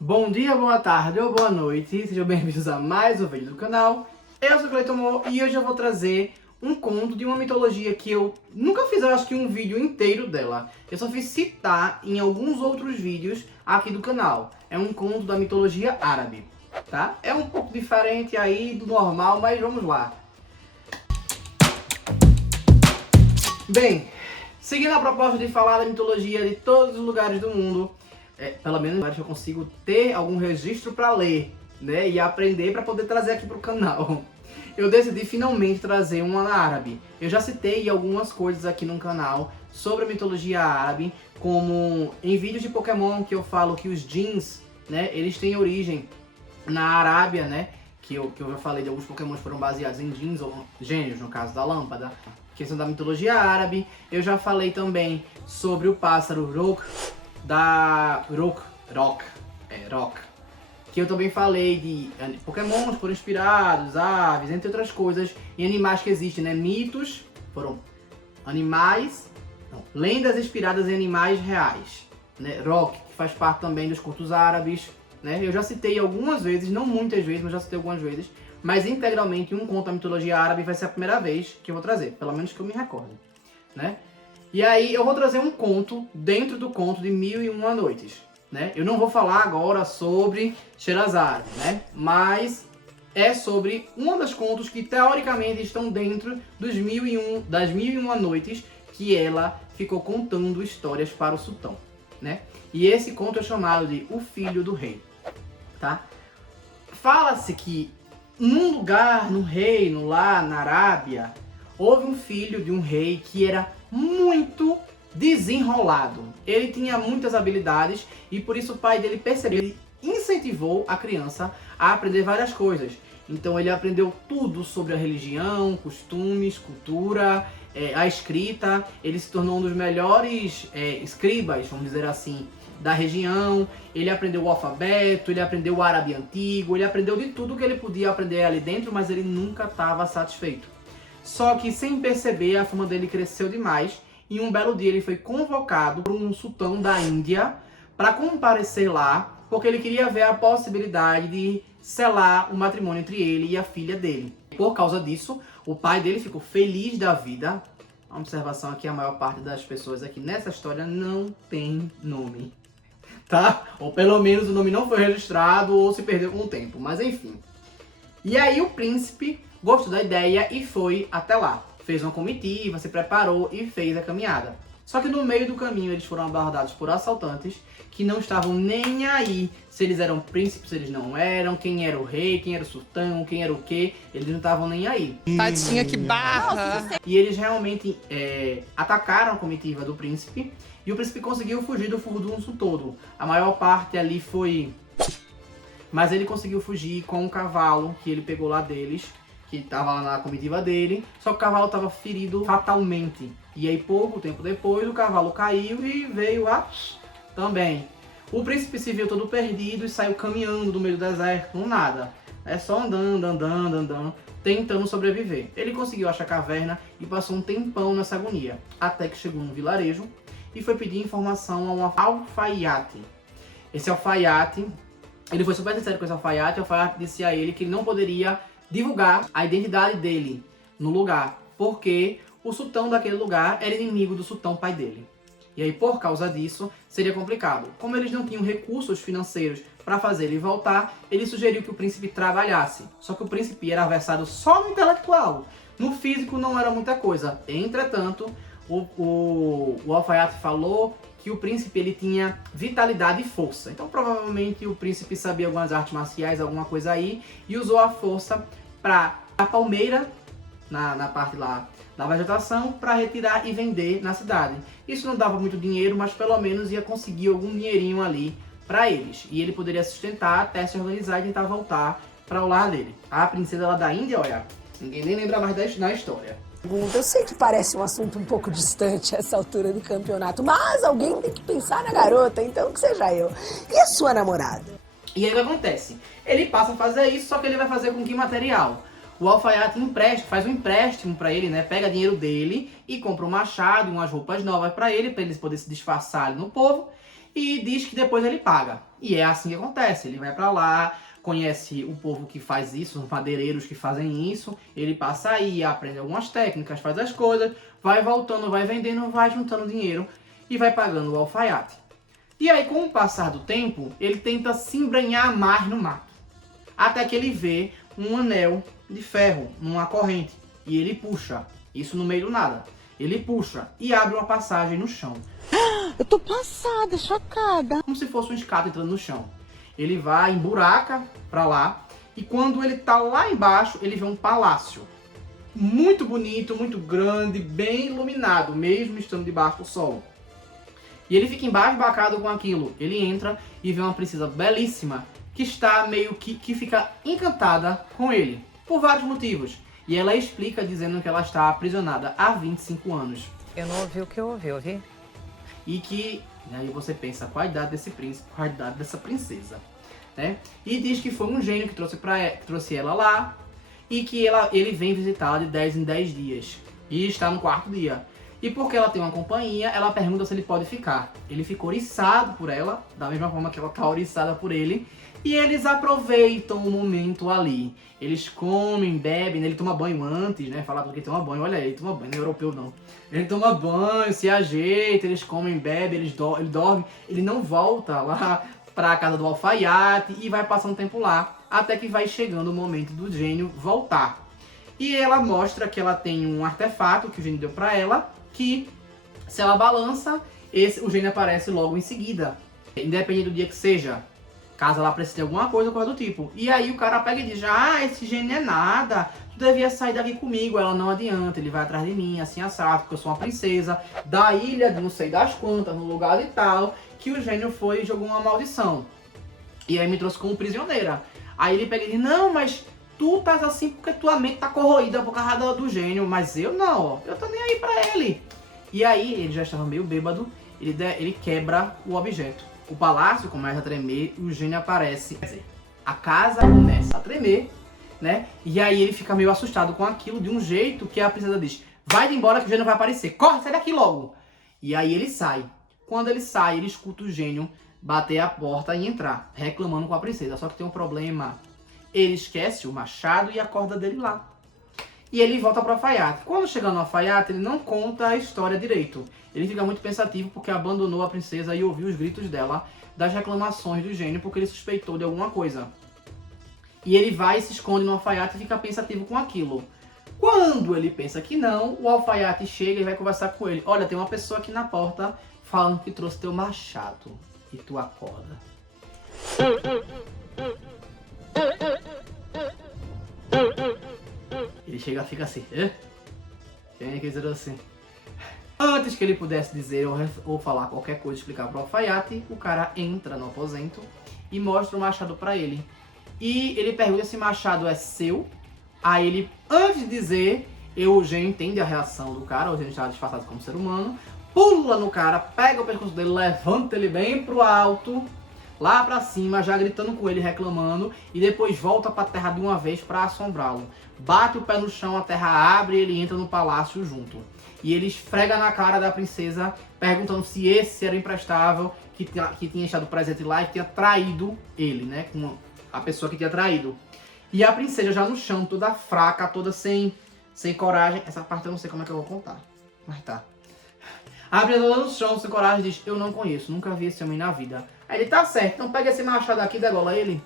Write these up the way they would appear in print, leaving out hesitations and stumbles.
Bom dia, boa tarde ou boa noite, sejam bem-vindos a mais um vídeo do canal. Eu sou o Cleiton Mo e hoje eu vou trazer um conto de uma mitologia que eu nunca fiz, eu acho que um vídeo inteiro dela. Eu só fiz citar em alguns outros vídeos aqui do canal. É um conto da mitologia árabe, tá? É um pouco diferente aí do normal, mas vamos lá. Bem, seguindo a proposta de falar da mitologia de todos os lugares do mundo, pelo menos eu consigo ter algum registro para ler, né, e aprender para poder trazer aqui pro canal. Eu decidi finalmente trazer uma árabe. Eu já citei algumas coisas aqui no canal sobre a mitologia árabe, como em vídeos de Pokémon que eu falo que os jeans, né, eles têm origem na Arábia, né, que eu já falei de alguns Pokémon que foram baseados em jeans, ou gênios, no caso da lâmpada, questão da mitologia árabe. Eu já falei também sobre o pássaro Roc, Roc, que eu também falei de Pokémon que foram inspirados, aves, entre outras coisas, e animais que existem, né? Mitos, foram animais, lendas inspiradas em animais reais, né? Roc, que faz parte também dos cultos árabes, né? Eu já citei algumas vezes, não muitas vezes, mas já citei algumas vezes, mas integralmente um conto da mitologia árabe vai ser a primeira vez que eu vou trazer, pelo menos que eu me recorde, né? E aí eu vou trazer um conto dentro do conto de Mil e Uma Noites, né? Eu não vou falar agora sobre Sherazade, né? Mas é sobre um dos contos que teoricamente estão dentro das Mil e Uma Noites que ela ficou contando histórias para o sultão, né? E esse conto é chamado de O Filho do Rei, tá? Fala-se que num lugar, num reino lá na Arábia, houve um filho de um rei que era muito desenrolado. Ele tinha muitas habilidades e por isso o pai dele percebeu, ele incentivou a criança a aprender várias coisas. Então ele aprendeu tudo sobre a religião, costumes, cultura, a escrita. Ele se tornou um dos melhores escribas, vamos dizer assim, da região. Ele aprendeu o alfabeto, ele aprendeu o árabe antigo, ele aprendeu de tudo que ele podia aprender ali dentro, mas ele nunca estava satisfeito. Só que sem perceber, a fama dele cresceu demais e um belo dia ele foi convocado por um sultão da Índia para comparecer lá, porque ele queria ver a possibilidade de selar o matrimônio entre ele e a filha dele. Por causa disso, o pai dele ficou feliz da vida. Uma observação aqui, a maior parte das pessoas aqui nessa história não tem nome, tá? Ou pelo menos o nome não foi registrado ou se perdeu com o tempo, mas enfim. E aí o príncipe gostou da ideia e foi até lá. Fez uma comitiva, se preparou e fez a caminhada. Só que no meio do caminho eles foram abordados por assaltantes que não estavam nem aí se eles eram príncipes, se eles não eram, quem era o rei, quem era o sultão, quem era o quê. Eles não estavam nem aí. Tadinha, que barra! E eles realmente atacaram a comitiva do príncipe e o príncipe conseguiu fugir do furdunço todo. A maior parte ali foi... Mas ele conseguiu fugir com um cavalo que ele pegou lá deles, que estava lá na comitiva dele, só que o cavalo estava ferido fatalmente. E aí pouco tempo depois o cavalo caiu e veio a... também. O príncipe se viu todo perdido e saiu caminhando no meio do deserto, no nada. É só andando, tentando sobreviver. Ele conseguiu achar a caverna e passou um tempão nessa agonia, até que chegou num vilarejo e foi pedir informação a um alfaiate. Esse alfaiate, ele foi super sincero com esse alfaiate. O alfaiate disse a ele que ele não poderia divulgar a identidade dele no lugar, porque o sultão daquele lugar era inimigo do sultão pai dele. E aí, por causa disso, seria complicado. Como eles não tinham recursos financeiros para fazer ele voltar, ele sugeriu que o príncipe trabalhasse. Só que o príncipe era versado só no intelectual. No físico não era muita coisa. Entretanto, o alfaiate falou que o príncipe ele tinha vitalidade e força. Então provavelmente o príncipe sabia algumas artes marciais, alguma coisa aí, e usou a força para a palmeira, na parte lá da vegetação, para retirar e vender na cidade. Isso não dava muito dinheiro, mas pelo menos ia conseguir algum dinheirinho ali para eles. E ele poderia sustentar até se organizar e tentar voltar para o lar dele. A princesa lá da Índia, olha, ninguém nem lembra mais da história. Eu sei que parece um assunto um pouco distante a essa altura do campeonato, mas alguém tem que pensar na garota, então que seja eu. E a sua namorada? E aí o que acontece? Ele passa a fazer isso, só que ele vai fazer com que material? O alfaiate faz um empréstimo para ele, né? Pega dinheiro dele e compra um machado e umas roupas novas para ele poder se disfarçar ali no povo. e diz que depois ele paga. E é assim que acontece, ele vai pra lá, conhece o povo que faz isso, os madeireiros que fazem isso, ele passa aí, aprende algumas técnicas, faz as coisas, vai voltando, vai vendendo, vai juntando dinheiro e vai pagando o alfaiate. E aí, com o passar do tempo, ele tenta se embrenhar mais no mato, até que ele vê um anel de ferro numa corrente e ele puxa, isso no meio do nada, ele puxa e abre uma passagem no chão. Eu tô passada, chocada. Como se fosse um escada entrando no chão. Ele vai, emburaca pra lá, e quando ele tá lá embaixo, ele vê um palácio. Muito bonito, muito grande, bem iluminado, mesmo estando debaixo do sol. E ele fica embasbacado com aquilo. Ele entra e vê uma princesa belíssima, que está meio que fica encantada com ele, por vários motivos. E ela explica dizendo que ela está aprisionada há 25 anos. Eu não ouvi o que eu ouvi? E que, aí você pensa, qual a idade desse príncipe, qual a idade dessa princesa, né? E diz que foi um gênio que trouxe ela lá, e que ele vem visitá-la de 10 em 10 dias, e está no 4º dia. E porque ela tem uma companhia, ela pergunta se ele pode ficar. Ele ficou oriçado por ela, da mesma forma que ela está oriçada por ele, e eles aproveitam o momento ali. Eles comem, bebem, ele toma banho antes, né? Falar porque ele toma banho, olha aí, ele toma banho, não é europeu não. Ele toma banho, se ajeita, eles comem, bebem, ele dorme, ele não volta lá pra casa do alfaiate e vai passando tempo lá, até que vai chegando o momento do gênio voltar. E ela mostra que ela tem um artefato que o gênio deu pra ela, que se ela balança, o gênio aparece logo em seguida, independente do dia que seja. Caso ela precise de alguma coisa do tipo. E aí o cara pega e diz, esse gênio é nada, tu devia sair daqui comigo. Ela, não adianta, ele vai atrás de mim, assim assado, porque eu sou uma princesa da ilha de não sei das quantas, no lugar de tal, que o gênio foi e jogou uma maldição. E aí me trouxe como prisioneira. Aí ele pega e diz, não, mas tu estás assim porque tua mente tá corroída por causa do gênio, mas eu não, ó, eu tô nem aí pra ele. E aí ele já estava meio bêbado, ele quebra o objeto. O palácio começa a tremer e o gênio aparece. Quer dizer, a casa começa a tremer, né? E aí ele fica meio assustado com aquilo, de um jeito que a princesa diz, vai embora que o gênio vai aparecer, corre, sai daqui logo. E aí ele sai. Quando ele sai, ele escuta o gênio bater a porta e entrar, reclamando com a princesa. Só que tem um problema, ele esquece o machado e a corda dele lá. E ele volta para o alfaiate. Quando chega no alfaiate, ele não conta a história direito. Ele fica muito pensativo porque abandonou a princesa e ouviu os gritos dela, das reclamações do gênio, porque ele suspeitou de alguma coisa. E ele vai e se esconde no alfaiate e fica pensativo com aquilo. Quando ele pensa que não, o alfaiate chega e vai conversar com ele. Olha, tem uma pessoa aqui na porta falando que trouxe teu machado e tu acorda. Ele chega e fica assim, quem é que dizer assim? Antes que ele pudesse dizer ou falar qualquer coisa, explicar pro alfaiate, o cara entra no aposento e mostra o machado pra ele. E ele pergunta se o machado é seu. Aí ele, antes de dizer, o gênio entende a reação do cara, o gênio está disfarçado como ser humano, pula no cara, pega o pescoço dele, levanta ele bem pro alto, lá pra cima, já gritando com ele, reclamando, e depois volta pra terra de uma vez pra assombrá-lo. Bate o pé no chão, a terra abre e ele entra no palácio junto. E ele esfrega na cara da princesa, perguntando se esse era imprestável, que tinha estado presente lá e que tinha traído ele, né, com a pessoa que tinha traído. E a princesa já no chão, toda fraca, toda sem coragem. Essa parte eu não sei como é que eu vou contar, mas tá. A princesa no chão, sem coragem, diz, eu não conheço, nunca vi esse homem na vida. Aí ele, tá certo, então pega esse machado aqui e degola ele.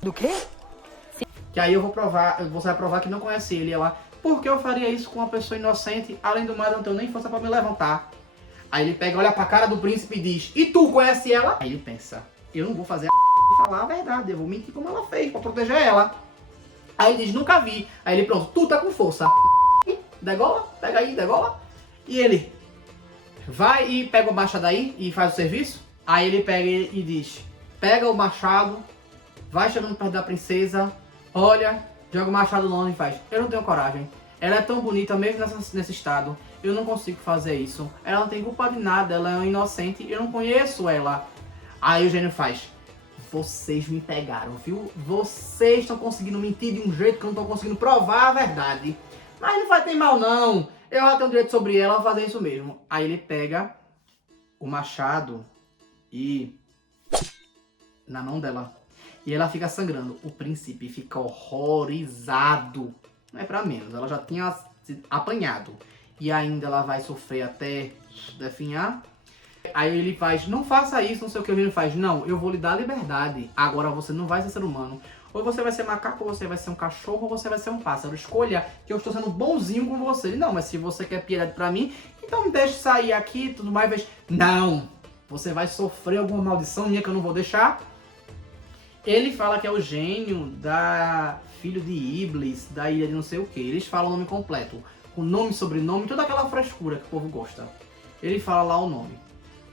Do quê? Que aí você vai provar que não conhece ele. E ela, por que eu faria isso com uma pessoa inocente? Além do mais, eu não tenho nem força pra me levantar. Aí ele pega, olha pra cara do príncipe e diz, e tu conhece ela? Aí ele pensa, eu não vou fazer a falar a verdade, eu vou mentir como ela fez pra proteger ela. Aí ele diz, nunca vi. Aí ele, pronto, tu tá com força. Degola, pega aí, degola. E ele vai e pega o machado aí e faz o serviço. Aí ele pega e diz, pega o machado, vai chegando perto da princesa, olha, joga o machado longe e faz, eu não tenho coragem. Ela é tão bonita mesmo nesse estado, eu não consigo fazer isso. Ela não tem culpa de nada, ela é inocente, eu não conheço ela. Aí o gênio faz, vocês me pegaram, viu? Vocês estão conseguindo mentir de um jeito que eu não estou conseguindo provar a verdade. Mas não vai ter mal não, eu já tenho direito sobre ela, vou fazer isso mesmo. Aí ele pega o machado e na mão dela. E ela fica sangrando. O príncipe fica horrorizado. Não é pra menos, ela já tinha apanhado. E ainda ela vai sofrer até definhar. Aí ele faz, não faça isso, não sei o que o reino faz. Não, eu vou lhe dar liberdade. Agora você não vai ser ser humano. Ou você vai ser macaco, ou você vai ser um cachorro, ou você vai ser um pássaro. Escolha que eu estou sendo bonzinho com você. Ele, não, mas se você quer piedade pra mim, então me deixe sair aqui e tudo mais. Não, você vai sofrer alguma maldição minha que eu não vou deixar. Ele fala que é o gênio da filho de Iblis, da ilha de não sei o que. Eles falam o nome completo, com nome, sobrenome, toda aquela frescura que o povo gosta. Ele fala lá o nome.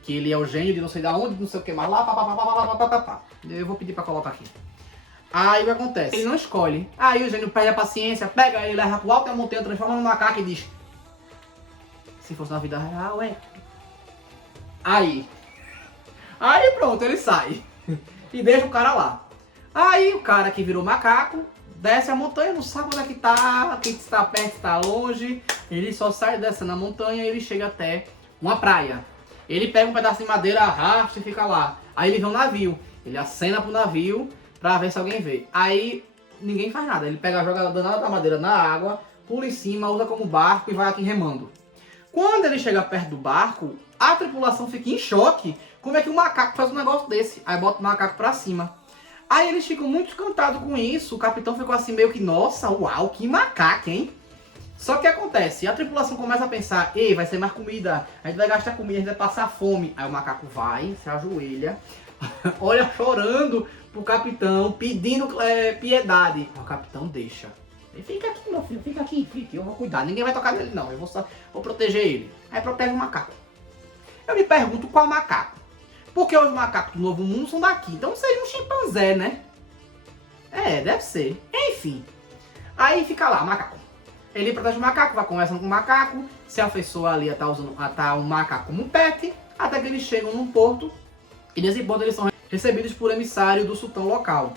Que ele é o gênio de não sei da onde, não sei o que mais lá, pá. Eu vou pedir pra colocar aqui. Aí o que acontece? Ele não escolhe. Aí o gênio perde a paciência, pega ele, leva pro alto da montanha, transforma no macaco e diz: se fosse na vida real, é. Aí pronto, ele sai. E deixa o cara lá. Aí o cara que virou macaco desce a montanha, não sabe onde é que tá, quem está perto, está longe. Ele só sai descendo a montanha e ele chega até uma praia. Ele pega um pedaço de madeira, arrasta e fica lá. Aí ele vê um navio. Ele acena pro navio pra ver se alguém vê. Aí ninguém faz nada. Ele pega, joga a danada da madeira na água, pula em cima, usa como barco e vai aqui remando. Quando ele chega perto do barco, a tripulação fica em choque. Como é que um macaco faz um negócio desse? Aí bota o macaco pra cima. Aí eles ficam muito encantados com isso. O capitão ficou assim meio que, nossa, uau, que macaco, hein? Só que acontece, a tripulação começa a pensar, ei, vai ser mais comida, a gente vai gastar comida, a gente vai passar fome. Aí o macaco vai, se ajoelha, olha chorando pro capitão, pedindo piedade. Aí o capitão deixa. Ele fica aqui, meu filho, fica aqui, eu vou cuidar, ninguém vai tocar nele não, eu vou proteger ele. Aí protege o macaco. Eu me pergunto qual macaco. Porque os macacos do Novo Mundo são daqui, então seria um chimpanzé, né? É, deve ser. Enfim. Aí fica lá, macaco. Ele protege o macaco, vai conversando com o macaco, se afeiçoa ali a estar um macaco como um pet, até que eles chegam num porto, e nesse porto eles são recebidos por emissário do sultão local.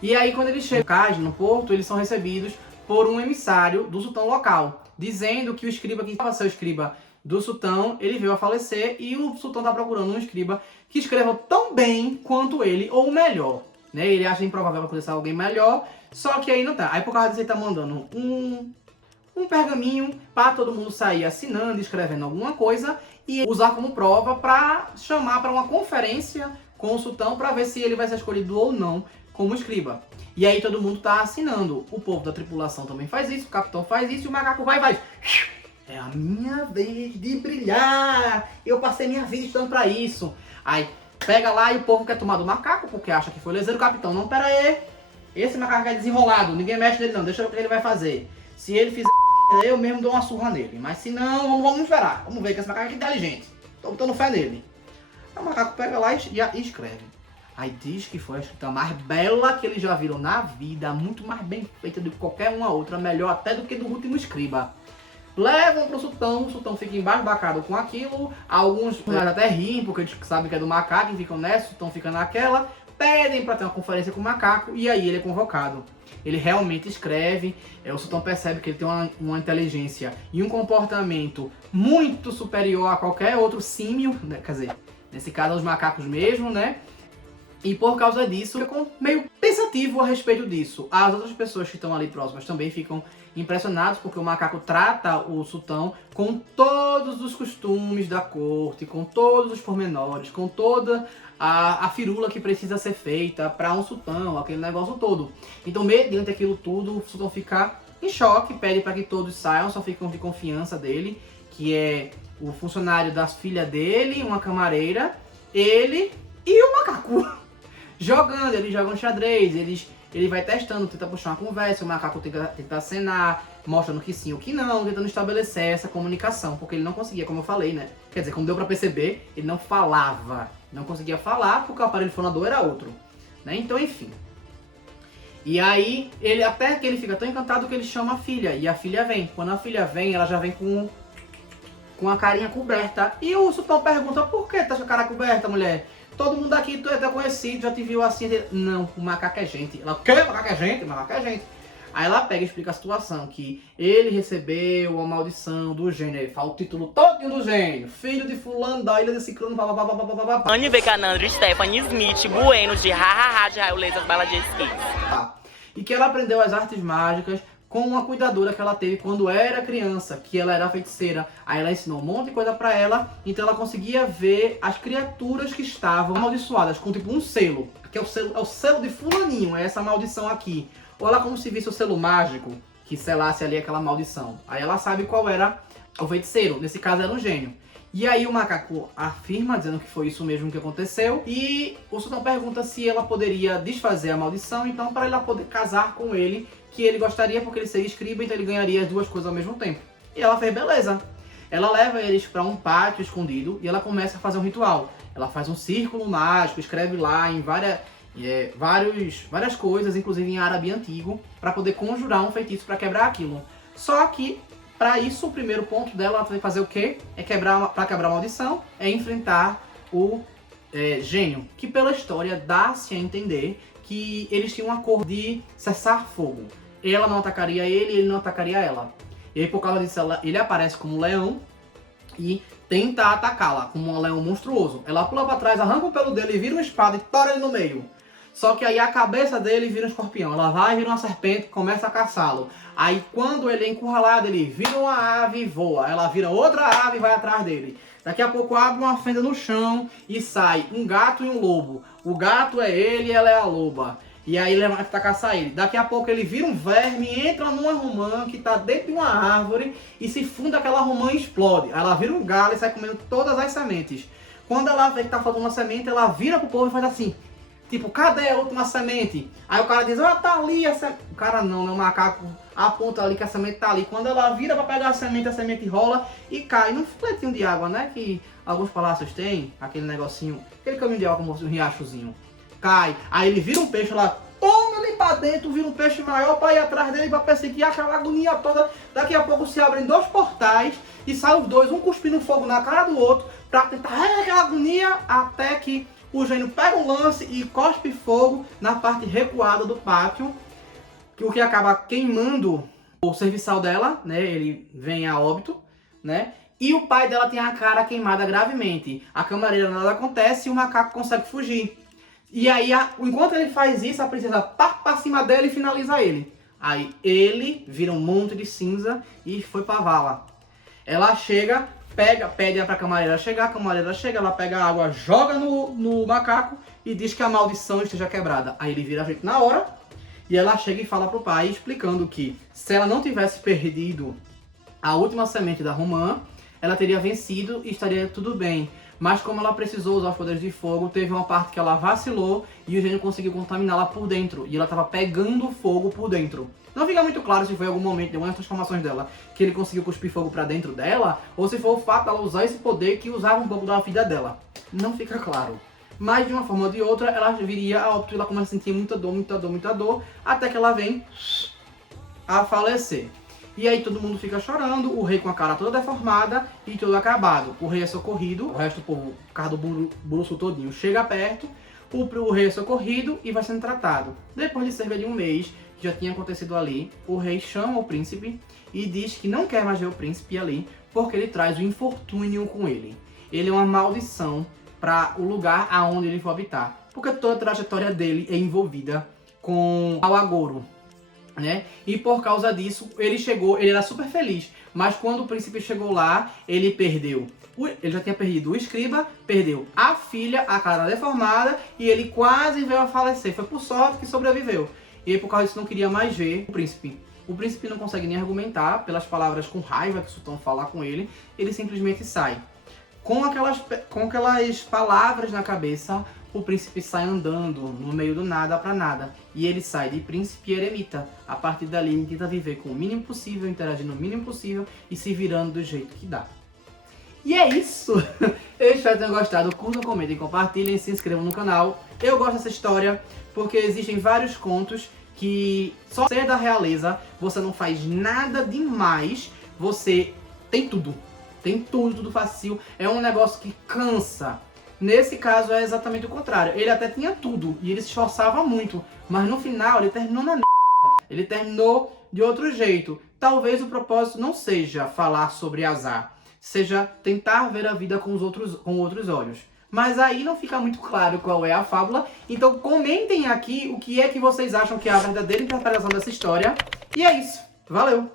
E aí quando eles chegam no porto, eles são recebidos por um emissário do sultão local, dizendo que o escriba que estava ser o escriba do sultão, ele veio a falecer, e o sultão está procurando um escriba que escreva tão bem quanto ele, ou melhor. Né? Ele acha improvável acontecer alguém melhor, só que aí não tá. Aí por causa disso ele tá mandando um pergaminho para todo mundo sair assinando, escrevendo alguma coisa e usar como prova para chamar para uma conferência com o sultão para ver se ele vai ser escolhido ou não como escriba. E aí todo mundo tá assinando. O povo da tripulação também faz isso, o capitão faz isso e o macaco vai. É a minha vez de brilhar. Eu passei minha vida estudando para isso. Aí pega lá e o povo quer tomar do macaco porque acha que foi leseiro. O capitão, não, pera aí. Esse macaco é desenrolado, ninguém mexe nele não, deixa eu ver o que ele vai fazer. Se ele fizer, eu mesmo dou uma surra nele. Mas se não, vamos esperar. Vamos ver que esse macaco é inteligente. Tô botando fé nele. Aí o macaco pega lá e escreve. Aí diz que foi a escrita mais bela que eles já viram na vida. Muito mais bem feita do que qualquer uma outra. Melhor até do que do último escriba. Levam pro sultão, o sultão fica embasbacado com aquilo. Alguns até riem, porque eles sabem que é do macaco e ficam nessa, o sultão fica naquela. Pedem para ter uma conferência com o macaco e aí ele é convocado. Ele realmente escreve, o sultão percebe que ele tem uma inteligência e um comportamento muito superior a qualquer outro símio, né? Quer dizer, nesse caso aos macacos mesmo, né? E por causa disso, ficam meio pensativo a respeito disso. As outras pessoas que estão ali próximas também ficam impressionados porque o macaco trata o sultão com todos os costumes da corte, com todos os pormenores, com toda a firula que precisa ser feita para um sultão, aquele negócio todo. Então, mediante aquilo tudo, o sultão fica em choque, pede para que todos saiam, só ficam de confiança dele, que é o funcionário das filhas dele, uma camareira, ele e o macaco. Jogando, eles jogam xadrez, ele vai testando, tenta puxar uma conversa, o macaco tenta acenar, mostrando que sim ou que não, tentando estabelecer essa comunicação, porque ele não conseguia, como eu falei, né? Quer dizer, como deu pra perceber, ele não falava, não conseguia falar porque o aparelho fonador era outro, né? Então, enfim. E aí, até que ele fica tão encantado que ele chama a filha, e a filha vem. Quando a filha vem, ela já vem com a carinha coberta. E o sultão pergunta, por que tá com a cara coberta, mulher? Todo mundo aqui é conhecido, já te viu assim. Não, o macaco é gente. Ela, o quê? O macaco é gente? O macaco é gente. Aí ela pega e explica a situação, que ele recebeu a maldição do gênio. Aí fala o título todinho do gênio. Filho de fulano, da ilha de ciclano, babá. Anne Becanandro, Stephanie Smith, Bueno, de hahaha, de Raiolesas, Baladinhas. E que ela aprendeu as artes mágicas com uma cuidadora que ela teve quando era criança, que ela era feiticeira. Aí ela ensinou um monte de coisa pra ela, então ela conseguia ver as criaturas que estavam amaldiçoadas, com tipo um selo, que é o selo de fulaninho, é essa maldição aqui. Ou ela como se visse o selo mágico, que selasse ali aquela maldição. Aí ela sabe qual era o feiticeiro, nesse caso era um gênio. E aí o macaco afirma, dizendo que foi isso mesmo que aconteceu. E o sultão pergunta se ela poderia desfazer a maldição, então para ela poder casar com ele, que ele gostaria porque ele seria escriba, então ele ganharia as duas coisas ao mesmo tempo. E ela fez beleza. Ela leva eles para um pátio escondido e ela começa a fazer um ritual. Ela faz um círculo mágico, escreve lá em várias coisas, inclusive em árabe antigo, para poder conjurar um feitiço para quebrar aquilo. Só que para isso, o primeiro ponto dela, ela vai fazer o quê? Para quebrar a maldição, é enfrentar o gênio. Que pela história dá-se a entender que eles tinham um acordo de cessar fogo. Ela não atacaria ele não atacaria ela. E aí, por causa disso, ele aparece como um leão e tenta atacá-la, como um leão monstruoso. Ela pula para trás, arranca o pelo dele, vira uma espada e tora ele no meio. Só que aí a cabeça dele vira um escorpião. Ela vai, vira uma serpente e começa a caçá-lo. Aí quando ele é encurralado, ele vira uma ave e voa. Ela vira outra ave e vai atrás dele. Daqui a pouco abre uma fenda no chão e sai um gato e um lobo. O gato é ele e ela é a loba. E aí ele vai tentar caçar ele. Daqui a pouco ele vira um verme, entra numa romã que tá dentro de uma árvore e se funda aquela romã e explode. Aí ela vira um galo e sai comendo todas as sementes. Quando ela vê que tá faltando uma semente, ela vira pro povo e faz assim. Tipo, cadê a última semente? Aí o cara diz, tá ali a semente. O cara não, o macaco aponta ali que a semente tá ali. Quando ela vira pra pegar a semente rola e cai num filetinho de água, né? Que alguns palácios têm, aquele negocinho, aquele caminho de água como um riachozinho. Cai, aí ele vira um peixe lá, toma ele pra dentro, vira um peixe maior pra ir atrás dele, pra perseguir aquela agonia toda. Daqui a pouco se abrem dois portais e saem os dois, um cuspindo fogo na cara do outro, pra tentar aquela agonia até que o gênio pega um lance e cospe fogo na parte recuada do pátio, o que acaba queimando o serviçal dela, né? Ele vem a óbito, né? E o pai dela tem a cara queimada gravemente. A camareira nada acontece e o macaco consegue fugir. E aí, enquanto ele faz isso, a princesa pá pra cima dele e finaliza ele. Aí ele vira um monte de cinza e foi pra vala. Ela chega, pede pra camareira chegar, a camareira chega, ela pega a água, joga no macaco e diz que a maldição esteja quebrada. Aí ele vira a gente na hora e ela chega e fala pro pai, explicando que se ela não tivesse perdido a última semente da romã, ela teria vencido e estaria tudo bem. Mas como ela precisou usar os poderes de fogo, teve uma parte que ela vacilou e o gênio conseguiu contaminá-la por dentro. E ela estava pegando fogo por dentro. Não fica muito claro se foi algum momento de uma das transformações dela que ele conseguiu cuspir fogo pra dentro dela, ou se foi o fato dela usar esse poder que usava um pouco da vida dela. Não fica claro. Mas de uma forma ou de outra, ela viria a óbito e ela começa a sentir muita dor, até que ela vem a falecer. E aí todo mundo fica chorando, o rei com a cara toda deformada e tudo acabado. O rei é socorrido, o resto do povo, o carro do buruço todinho, chega perto, o rei é socorrido e vai sendo tratado. Depois de cerca de um mês, que já tinha acontecido ali, o rei chama o príncipe e diz que não quer mais ver o príncipe ali, porque ele traz o infortúnio com ele. Ele é uma maldição para o lugar aonde ele for habitar, porque toda a trajetória dele é envolvida com o agouro. Né? E por causa disso, ele era super feliz, mas quando o príncipe chegou lá, ele já tinha perdido o escriba, perdeu a filha, a cara deformada, e ele quase veio a falecer. Foi por sorte que sobreviveu. E aí, por causa disso, não queria mais ver o príncipe. O príncipe não consegue nem argumentar pelas palavras com raiva que o sultão fala com ele, ele simplesmente sai. Com aquelas palavras na cabeça, o príncipe sai andando no meio do nada pra nada. E ele sai de príncipe eremita. A partir dali ele tenta viver com o mínimo possível, interagindo o mínimo possível e se virando do jeito que dá. E é isso! Eu espero que tenham gostado. Curtam, comentem, compartilhem, se inscrevam no canal. Eu gosto dessa história porque existem vários contos que só ser da realeza, você não faz nada demais, você tem tudo. Tem tudo fácil. É um negócio que cansa. Nesse caso é exatamente o contrário. Ele até tinha tudo e ele se esforçava muito, mas no final ele terminou na merda. Ele terminou de outro jeito. Talvez o propósito não seja falar sobre azar, seja tentar ver a vida com outros olhos. Mas aí não fica muito claro qual é a fábula. Então comentem aqui o que é que vocês acham que é a verdadeira interpretação dessa história. E é isso. Valeu!